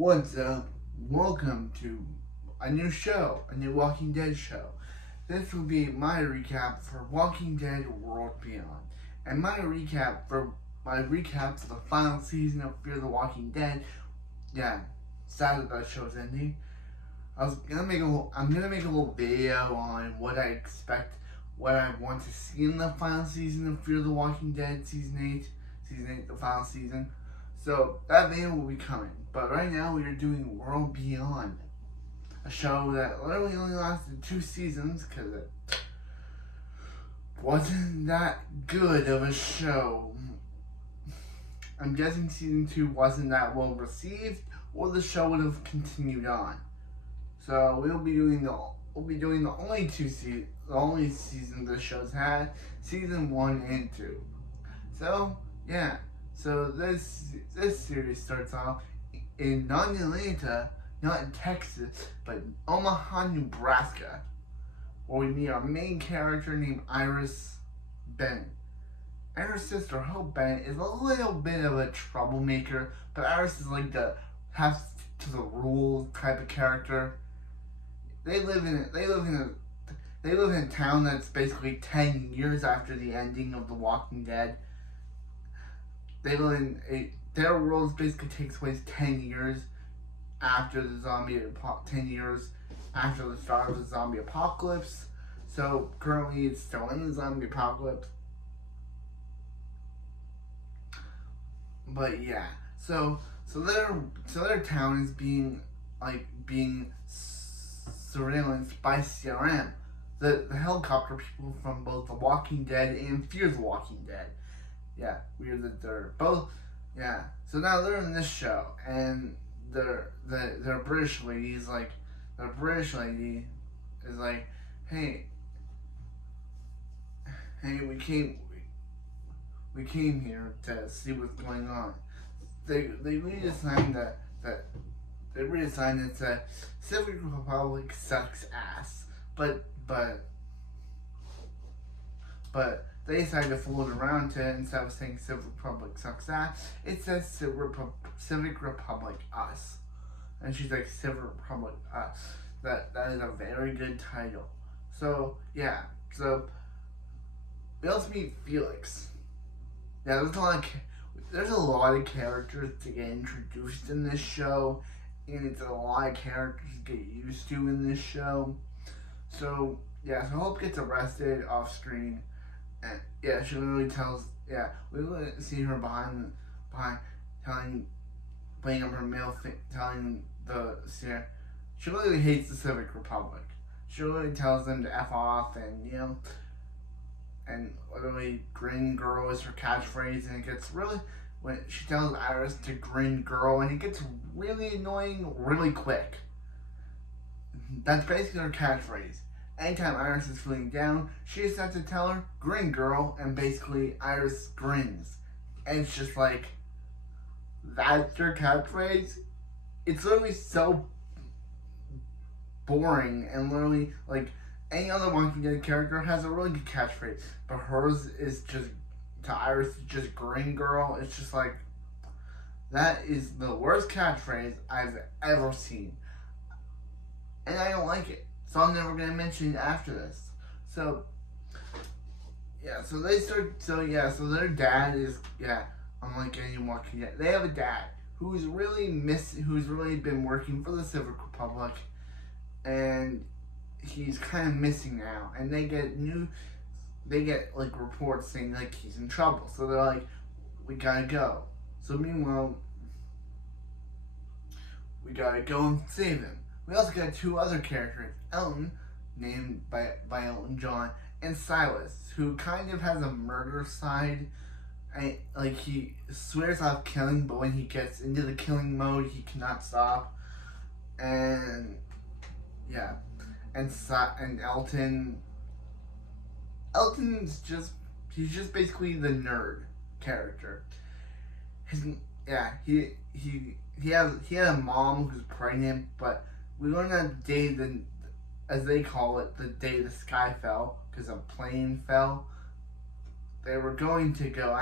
What's up? Welcome to a new show, a new Walking Dead show. This will be my recap for Walking Dead World Beyond. And my recap for the final season of Fear the Walking Dead. Yeah, sad that show's ending. I'm gonna make a little video on what I expect, what I want to see in the final season of Fear the Walking Dead season 8, the final season. So that video will be coming. But right now we are doing World Beyond, a show that literally only lasted 2 seasons because it wasn't that good of a show. I'm guessing season 2 wasn't that well received, or the show would have continued on. So we'll be doing the only season the show's had, season 1 and 2. So yeah. So this series starts off not in Atlanta, not in Texas, but in Omaha, Nebraska, where we meet our main character named Iris Bennett. And her sister Hope Bennett is a little bit of a troublemaker, but Iris is like the has to the rule type of character. They live in a town that's basically 10 years after the ending of The Walking Dead. Their world basically takes place 10 years after the 10 years after the start of the zombie apocalypse. So currently it's still in the zombie apocalypse. But yeah, so their town is being surveillanced by CRM, the helicopter people from both The Walking Dead and Fear the Walking Dead. Yeah, weird that they're both. Yeah, so now they're in this show, and their British lady is like, hey, we came here to see what's going on. They read a sign that said Civic Republic sucks ass, but they decided to fool it around to it. Instead of saying Civic Republic sucks ass, it says Civic Republic us. And she's like, Civic Republic us. That is a very good title. So yeah, so we also meet Felix. Yeah, there's a lot of characters to get introduced in this show, and it's a lot of characters to get used to in this show. So yeah, so Hope gets arrested off screen. And yeah, she literally tells, we literally see her behind playing up her mail, telling she literally hates the Civic Republic. She literally tells them to F off, and and literally Grin Girl is her catchphrase, and it gets really, when she tells Iris to Grin Girl, and it gets really annoying really quick. That's basically her catchphrase. Anytime Iris is feeling down, she just has to tell her, Grin Girl, and basically Iris grins. And it's just like, that's your catchphrase? It's literally so boring, and literally, like, any other Walking Dead character has a really good catchphrase, but hers is just, to Iris, just Grin Girl. It's just like, that is the worst catchphrase I've ever seen. And I don't like it. So I'm never gonna mention it after this. So yeah, so their dad is, unlike any Walking Dead, they have a dad who's really been working for the Civic Republic, and he's kind of missing now, and they get like reports saying like he's in trouble, so they're like, we gotta go. So meanwhile, we gotta go and save him. We also got 2 other characters, Elton, named by Elton John, and Silas, who kind of has a murder side. Like, he swears off killing, but when he gets into the killing mode, he cannot stop. And yeah, and Elton's he's just basically the nerd character. He had a mom who's pregnant, but we learned that day, as they call it, the day the sky fell, because a plane fell. They were going to go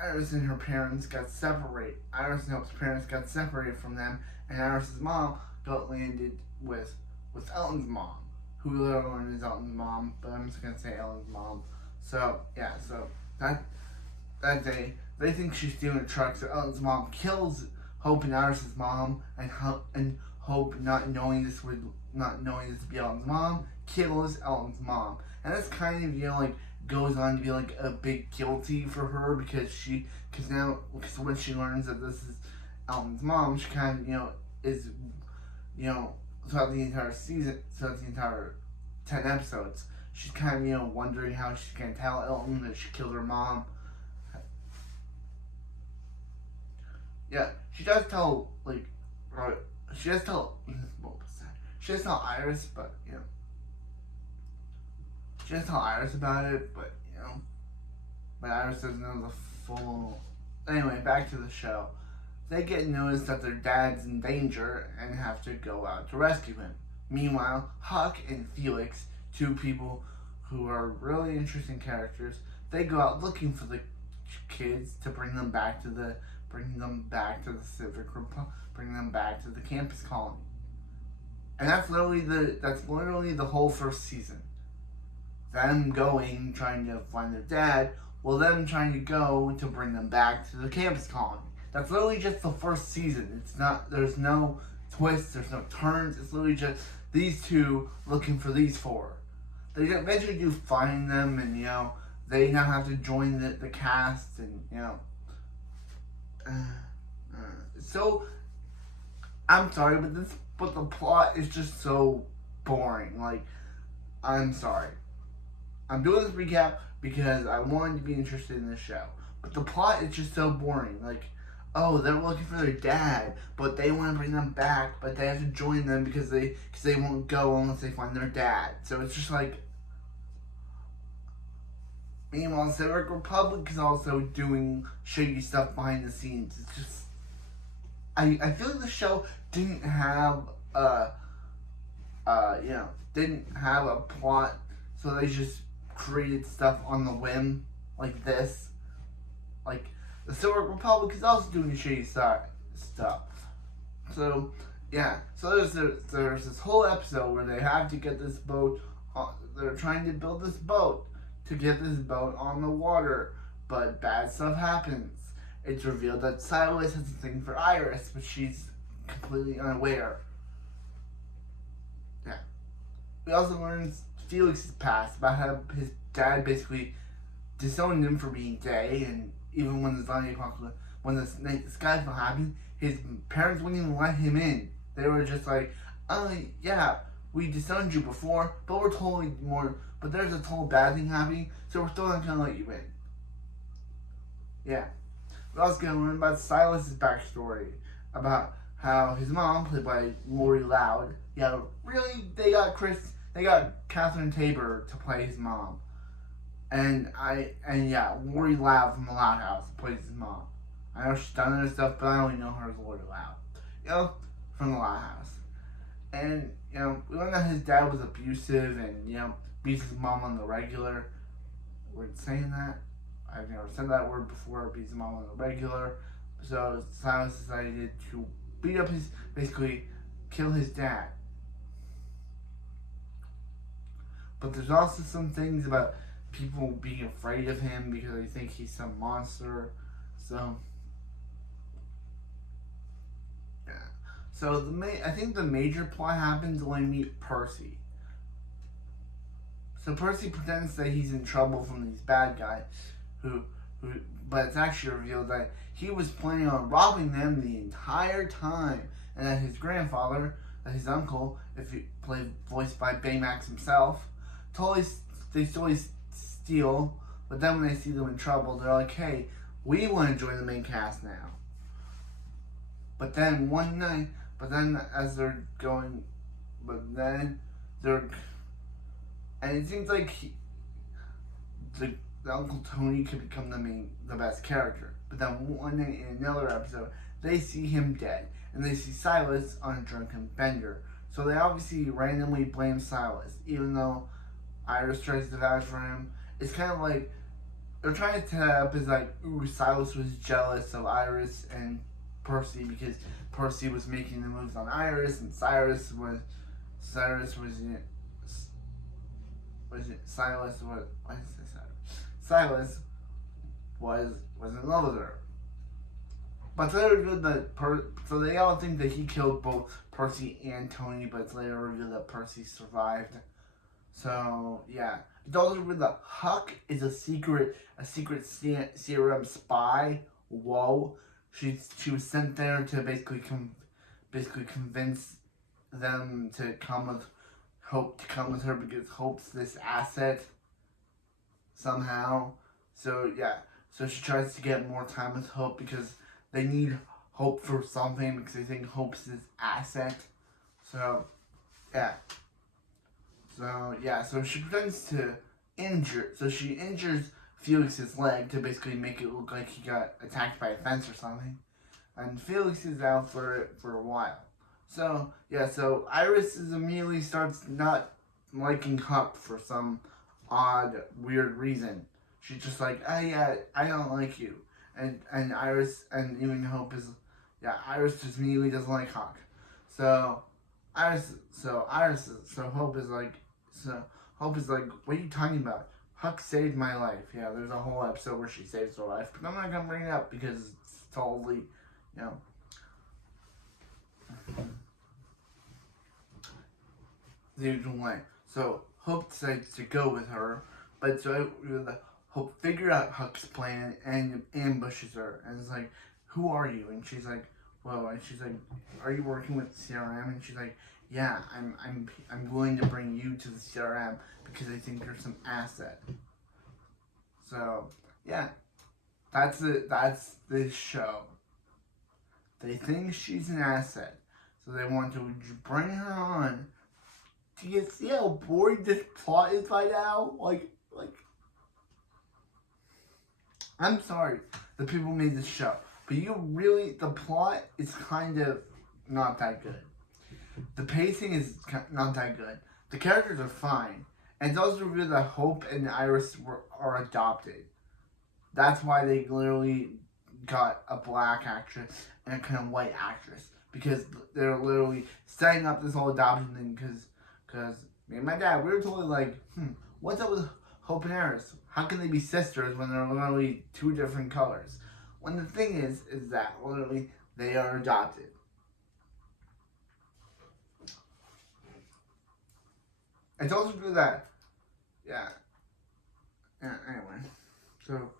Iris and her parents got separated. Iris and Hope's parents got separated from them, and Iris's mom got landed with Elton's mom, who later learned is Elton's mom, but I'm just gonna say Elton's mom. So yeah, so that day they think she's stealing a truck, so Elton's mom kills Hope and Iris's mom, and Hope not knowing this to be Elton's mom, kills Elton's mom, and that's kind of like goes on to be like a big guilty for her because when she learns that this is Elton's mom, she kind of is throughout the entire season, throughout the entire 10 episodes, she's kind of wondering how she's gonna tell Elton that she killed her mom. Yeah, she does tell she does tell Iris, but she does tell Iris about it, but Iris doesn't know the full. Anyway, back to the show. They get notice that their dad's in danger and have to go out to rescue him. Meanwhile, Huck and Felix, two people who are really interesting characters, they go out looking for the kids to bring them back to the Civic Republic, bring them back to the campus colony. And that's literally the whole first season. Them going, trying to find their dad, them trying to go to bring them back to the campus colony. That's literally just the first season. There's no twists, there's no turns, it's literally just these two looking for these four. They eventually do find them, and they now have to join the cast, and so I'm sorry, but the plot is just so boring. Like, I'm sorry. I'm doing this recap because I wanted to be interested in this show, but the plot is just so boring. Like, oh, they're looking for their dad, but they want to bring them back, but they have to join them because they won't go unless they find their dad. So it's just like. Meanwhile, Civic Republic is also doing shady stuff behind the scenes. It's just, I feel like the show didn't have didn't have a plot, so they just created stuff on the whim like this. Like, the Civic Republic is also doing shady stuff. So yeah, so there's this whole episode where they have to get this boat. They're trying to build this boat to get this boat on the water, but bad stuff happens. It's revealed that Silas has a thing for Iris, but she's completely unaware. Yeah. We also learn Felix's past, about how his dad basically disowned him for being gay, and even when the zombie apocalypse, when the Skyfall happened, his parents wouldn't even let him in. They were just like, oh yeah, we disowned you before, but there's a total bad thing happening, so we're still not gonna let you in. Yeah. We're also gonna learn about Silas's backstory, about how his mom, played by Lori Loud, they got Catherine Tabor to play his mom. And Lori Loud from the Loud House plays his mom. I know she's done other stuff, but I only know her as Lori Loud. From the Loud House. And, we learned that his dad was abusive and, beats his mom on the regular. We're saying that. I've never said that word before, beats his mom on the regular. So Silas decided to basically kill his dad. But there's also some things about people being afraid of him because they think he's some monster. So, yeah. So I think the major plot happens when we meet Percy. So Percy pretends that he's in trouble from these bad guys, but it's actually revealed that he was planning on robbing them the entire time, and that his grandfather, his uncle, voiced by Baymax himself, they totally steal, but then when they see them in trouble, they're like, hey, we want to join the main cast now. But then one night, as they're going, and it seems like the Uncle Tony could become the best character. But then one night in another episode, they see him dead, and they see Silas on a drunken bender. So they obviously randomly blame Silas, even though Iris tries to vouch for him. It's kind of like they're trying to set up as like, ooh, Silas was jealous of Iris and Percy because Percy was making the moves on Iris, and Silas was Silas was Silas was why did I say Silas was in love with her. But later revealed that so they all think that he killed both Percy and Tony, but it's later revealed that Percy survived. So yeah, it's also revealed that Huck is a secret CRM spy. Whoa, she was sent there to basically convince them to come with Hope to come with her because Hope's this asset somehow. So yeah, so she tries to get more time with Hope because they need Hope for something because they think Hope's this asset. So yeah. So she pretends to injure. So she injures Felix's leg to basically make it look like he got attacked by a fence or something. And Felix is out for a while. So yeah, so Iris immediately starts not liking Huck for some odd, weird reason. She's just like, oh yeah, I don't like you. And Iris and even Hope is, yeah, Iris just immediately doesn't like Huck. So Hope is like, what are you talking about? Huck saved my life. Yeah, there's a whole episode where she saves her life, but I'm not gonna bring it up because it's totally, you know. The usual way. So Hope decides to go with her, but so Hope figures out Huck's plan and ambushes her, and is like, "Who are you?" And she's like, "Whoa!" And she's like, "Are you working with CRM?" And she's like, "Yeah, I'm going to bring you to the CRM because I think you're some asset." So yeah, that's it. That's this show. They think she's an asset, so they want to bring her on. Do you see how boring this plot is by now? Like, I'm sorry the people made this show, but the plot is kind of not that good. The pacing is not that good. The characters are fine. And it's also revealed that Hope and Iris are adopted. That's why they literally got a black actress and a kind of white actress. Because they're literally setting up this whole adoption thing because me and my dad, we were totally like, what's up with Hope and Iris? How can they be sisters when they're literally two different colors? When the thing is that literally they are adopted. It's also true that, anyway. So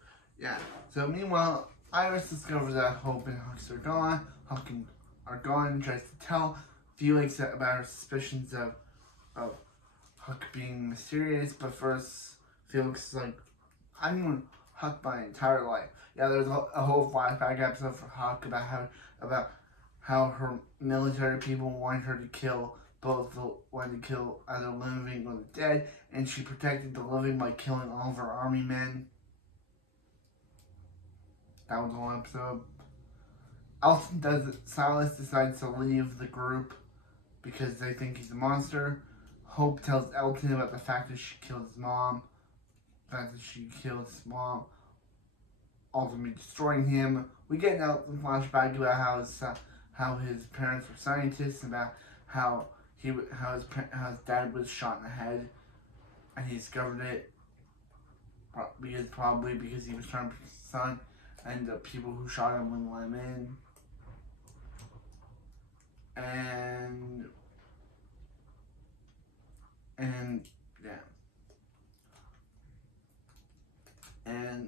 meanwhile, Iris discovers that Hope and Huck are gone. And tries to tell Felix about her suspicions of Huck being mysterious, but first Felix is like, I've known Huck my entire life. Yeah, there's a whole flashback episode for Huck about how her military people wanted her to kill either living or the dead, and she protected the living by killing all of her army men. That was the whole episode. Elton does it. Silas decides to leave the group because they think he's a monster. Hope tells Elton about the fact that she killed his mom. Ultimately destroying him. We get an Elton flashback about how his parents were scientists, about how his dad was shot in the head, and he discovered it probably because he was trying to protect his son, and the people who shot him wouldn't let him in.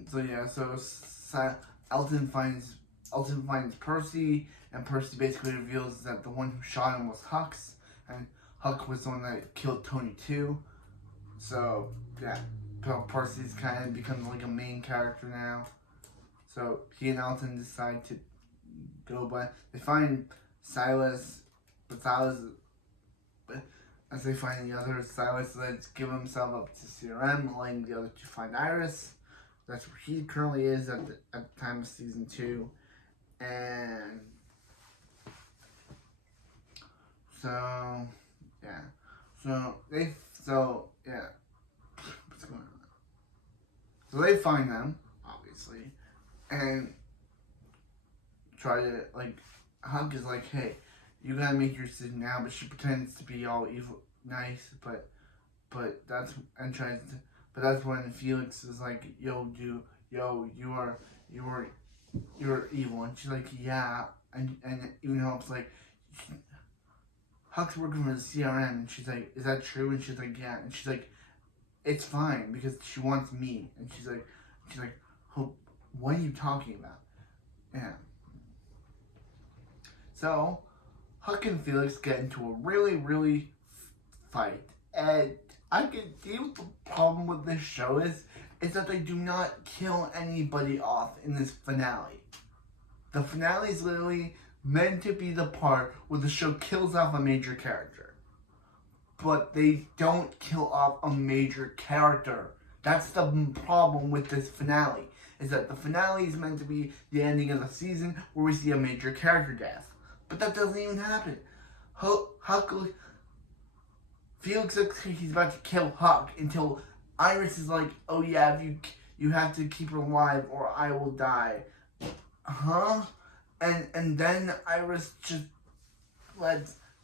So Elton finds Percy, and Percy basically reveals that the one who shot him was Huck's, and Huck was the one that killed Tony too. So yeah, Percy's kind of becomes like a main character now. So he and Elton decide to go, but they find Silas, as they find the others, Silas lets give himself up to CRM, letting the other two find Iris. That's where he currently is at the time of season 2, and what's going on? So they find them, obviously, and try to like Huck is like, hey, you gotta make your decision now, but she pretends to be all evil, nice, but that's and tries to, but that's when Felix is like, you're evil, and she's like, yeah, and even Hope's like, Huck's working for the CRM, and she's like, is that true? And she's like, yeah, and she's like, it's fine because she wants me, and she's like, Hope, what are you talking about? Yeah. So, Huck and Felix get into a really fight, and I can deal with the problem with this show is that they do not kill anybody off in this finale. The finale is literally meant to be the part where the show kills off a major character. But they don't kill off a major character. That's the problem with this finale, is that the finale is meant to be the ending of the season where we see a major character death. But that doesn't even happen. Felix looks like he's about to kill Huck until Iris is like, oh yeah, you have to keep her alive or I will die. Huh? And then Iris just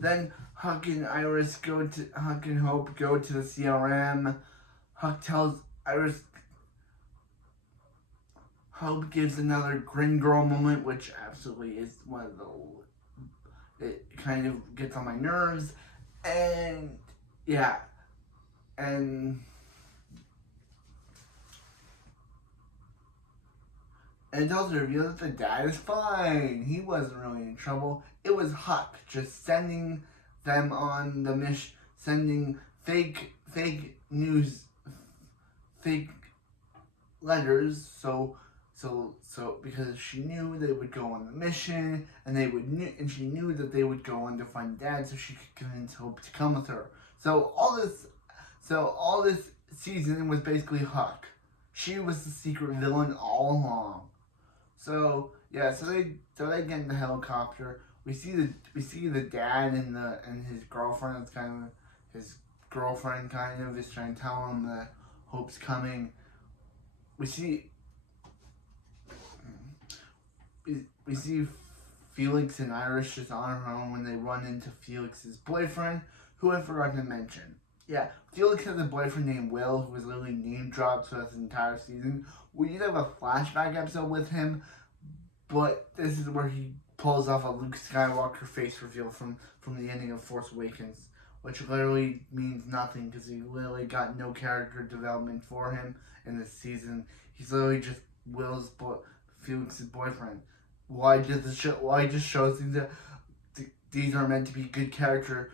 then Huck and Hope go to the CRM. Huck tells Iris, Hope gives another grin girl moment, which absolutely is one of the, it kind of gets on my nerves. And yeah, and it also reveals that the dad is fine. He wasn't really in trouble. It was Huck just sending them on the mission, sending fake news, fake letters. So because she knew they would go on the mission, and she knew that they would go on to find Dad, so she could convince Hope to come with her. So all this season was basically Huck. She was the secret villain all along. So yeah, so they get in the helicopter. We see the dad and his girlfriend. It's kind of his girlfriend is trying to tell him that Hope's coming. We see Felix and Iris just on her own when they run into Felix's boyfriend, who I forgot to mention. Yeah, Felix has a boyfriend named Will, who was literally name dropped throughout this entire season. We did have a flashback episode with him, but this is where he pulls off a Luke Skywalker face reveal from the ending of Force Awakens, which literally means nothing because he literally got no character development for him in this season. He's literally just Felix's boyfriend. Why just shows these are meant to be good character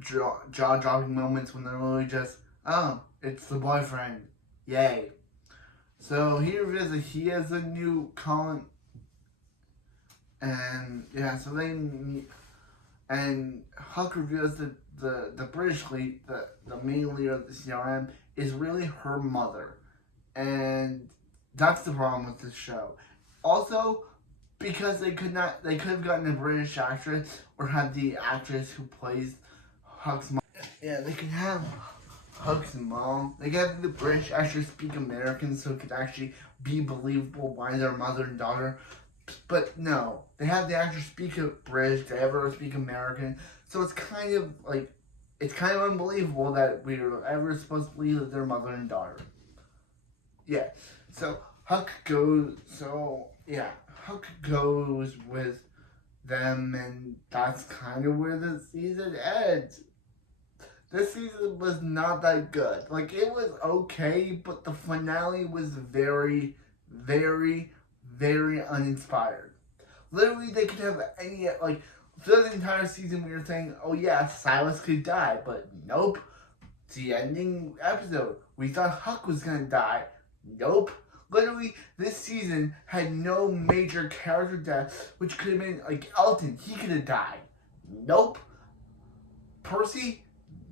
jaw-dropping moments when they're literally just, oh, it's the boyfriend. Yay. So he reveals that he has a new Colin, and yeah, so they meet, and Huck reveals that the British lead, the main leader of the CRM, is really her mother, and that's the problem with this show. Also, because they could have gotten a British actress or had the actress who plays Huck's mom. Yeah, they could have Huck's mom. They could have the British actress speak American so it could actually be believable why they're mother and daughter. But no, they have the actress speak British, they have her speak American. So it's kind of unbelievable that we were ever supposed to believe that they're mother and daughter. Yeah, so Huck goes with them, and that's kind of where the season ends. This season was not that good. Like, it was okay, but the finale was very, very, very uninspired. Literally, they could have throughout the entire season we were saying, oh yeah, Silas could die, but nope. It's the ending episode. We thought Huck was gonna die. Nope. Literally, this season had no major character deaths, which could have been like Elton. He could have died. Nope. Percy?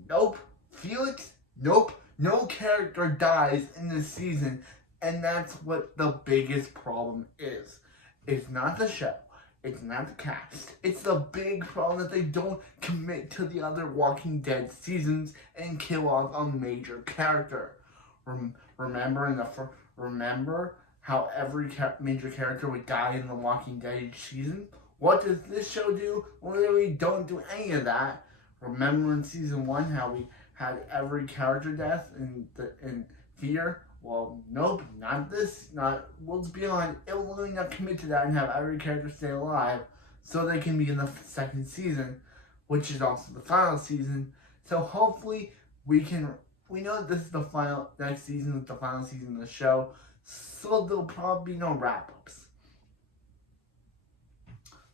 Nope. Felix? Nope. No character dies in this season, and that's what the biggest problem is. It's not the show. It's not the cast. It's the big problem that they don't commit to the other Walking Dead seasons and kill off a major character. Remember how every major character would die in The Walking Dead each season. What does this show do? Well, we don't do any of that. Remember in season 1 how we had every character death in Fear? Well, nope, not this. Not Worlds Beyond. It will really not commit to that and have every character stay alive, so they can be in the second season, which is also the final season. So hopefully we can. We know that this is the final. Next season is the final season of the show, so there'll probably be no wrap ups.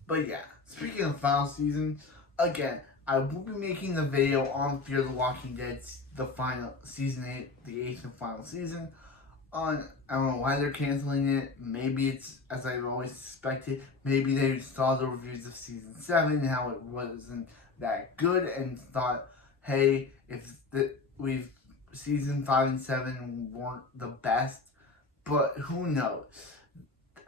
But yeah, speaking of final season, again, I will be making the video on Fear the Walking Dead, the final season 8, the 8th and final season. I don't know why they're canceling it. Maybe it's as I always suspected. Maybe they saw the reviews of season 7 and how it wasn't that good and thought, hey, if we've season 5 and 7 weren't the best, but who knows?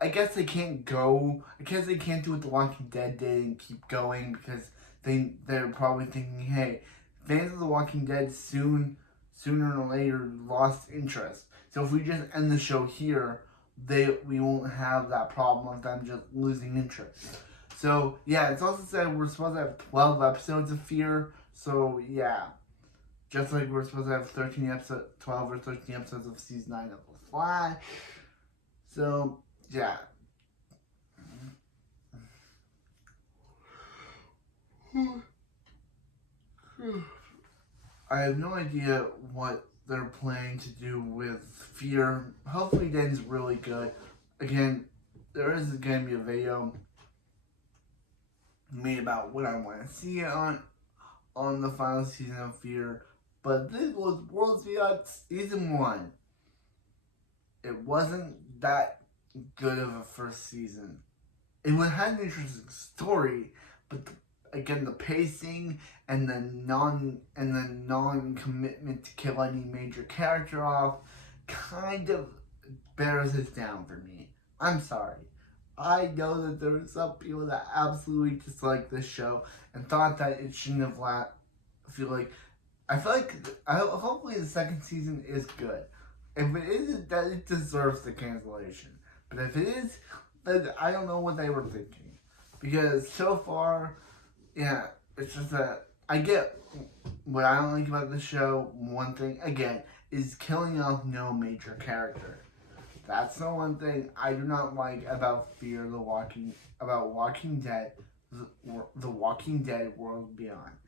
I guess they can't go. I guess they can't do what The Walking Dead did and keep going because they're probably thinking, hey, fans of The Walking Dead sooner or later lost interest. So if we just end the show here, we won't have that problem of them just losing interest. So yeah, it's also said we're supposed to have 12 episodes of Fear. So yeah, just like we're supposed to have 12 or 13 episodes of season 9 of The Flash. So yeah. I have no idea what they're planning to do with Fear. Hopefully it ends really good. Again, there is going to be a video made about what I want to see on the final season of Fear. But this was Worlds Beyond season 1. It wasn't that good of a first season. It had an interesting story, but again, the pacing and the non-commitment to kill any major character off kind of bears it down for me. I'm sorry. I know that there are some people that absolutely dislike this show and thought that it shouldn't have I feel like hopefully the second season is good. If it isn't, that it deserves the cancellation. But if it is, then I don't know what they were thinking. Because so far, yeah, it's just that I get what I don't like about the show. One thing, again, is killing off no major character. That's the one thing I do not like about Walking Dead, the Walking Dead World Beyond.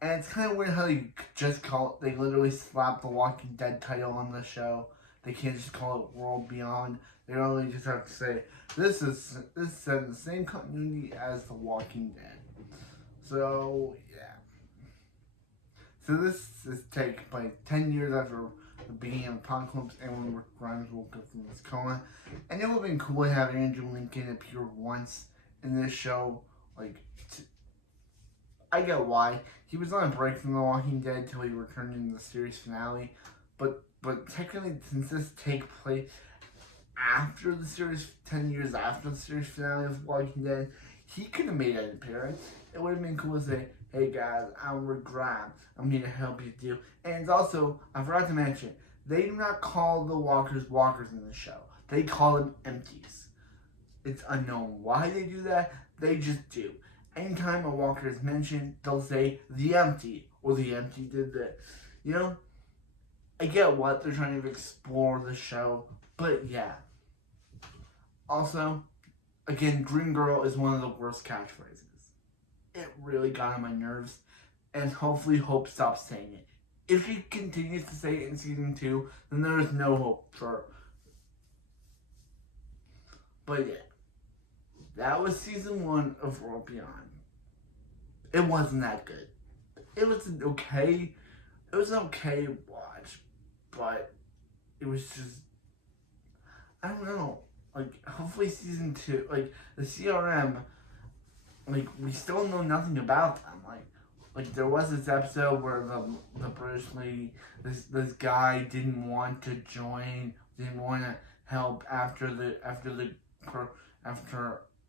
And it's kind of weird how they literally slap the Walking Dead title on the show. They can't just call it World Beyond. They only just have to say, this is set in the same continuity as The Walking Dead. So, yeah. So this takes place 10 years after the beginning of Apocalypse and when Rick Grimes woke up from his coma. And it would have been cool to have Andrew Lincoln appear once in this show. I get why. He was on a break from The Walking Dead till he returned in the series finale. But technically, since this takes place after the series, 10 years after the series finale of Walking Dead, he could have made an appearance. It would have been cool to say, hey guys, I'm Rick Grimes. I'm here to help you do. And it's also, I forgot to mention, they do not call the walkers in the show. They call them empties. It's unknown why they do that. They just do. Anytime a walker is mentioned, they'll say the empty or the empty did this. You know, I get what they're trying to explore the show, but yeah. Also, again, Green Girl is one of the worst catchphrases. It really got on my nerves, and hopefully Hope stops saying it. If she continues to say it in season 2, then there is no hope for her. But yeah, that was season 1 of World Beyond. It wasn't that good. It was an okay watch, but it was just, I don't know. Hopefully season 2, the CRM, we still know nothing about them. There was this episode where the British lady, this guy didn't want to join, didn't want to help after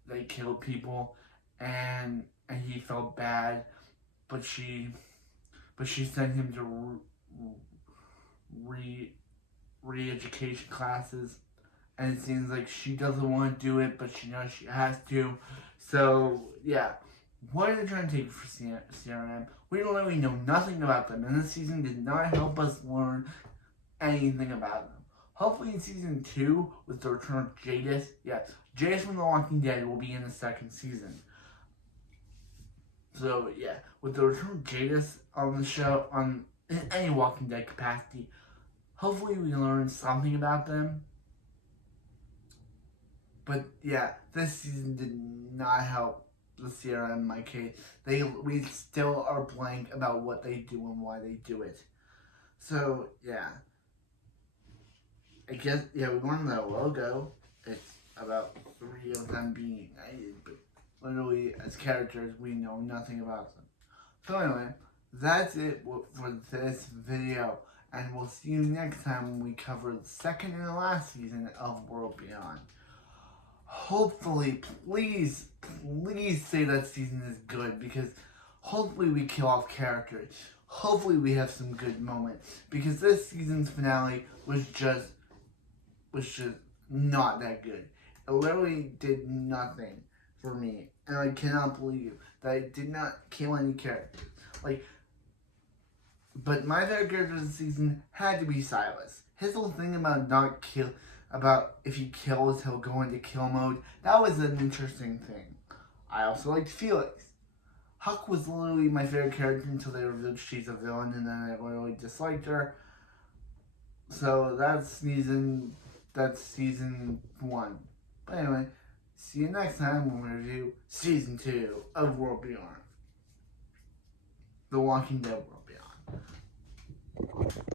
they killed people, and he felt bad, but she sent him to re-education classes, and it seems like she doesn't want to do it, but she knows she has to. So, yeah. What are they trying to take for CRM? We literally know nothing about them, and this season did not help us learn anything about them. Hopefully in season 2, with the return of Jadis, Jadis from The Walking Dead will be in the second season. So, yeah, with the return of Jadis on the show, in any Walking Dead capacity, hopefully we learn something about them. But yeah, this season did not help the Sierra in my case. We still are blank about what they do and why they do it. So yeah, I guess we learned the logo. It's about 3 of them being united, but literally as characters we know nothing about them. So anyway, that's it for this video, and we'll see you next time when we cover the second and last season of World Beyond. Hopefully, please say that season is good, because hopefully we kill off characters. Hopefully we have some good moments, because this season's finale was just not that good. It literally did nothing for me, and I cannot believe that it did not kill any characters. But my favorite character this season had to be Silas. His whole thing about if he kills, he'll go into kill mode. That was an interesting thing. I also liked Felix. Huck was literally my favorite character until they revealed she's a villain, and then I literally disliked her. So that's season 1. But anyway, see you next time when we review season 2 of World Beyond. The Walking Dead World Beyond.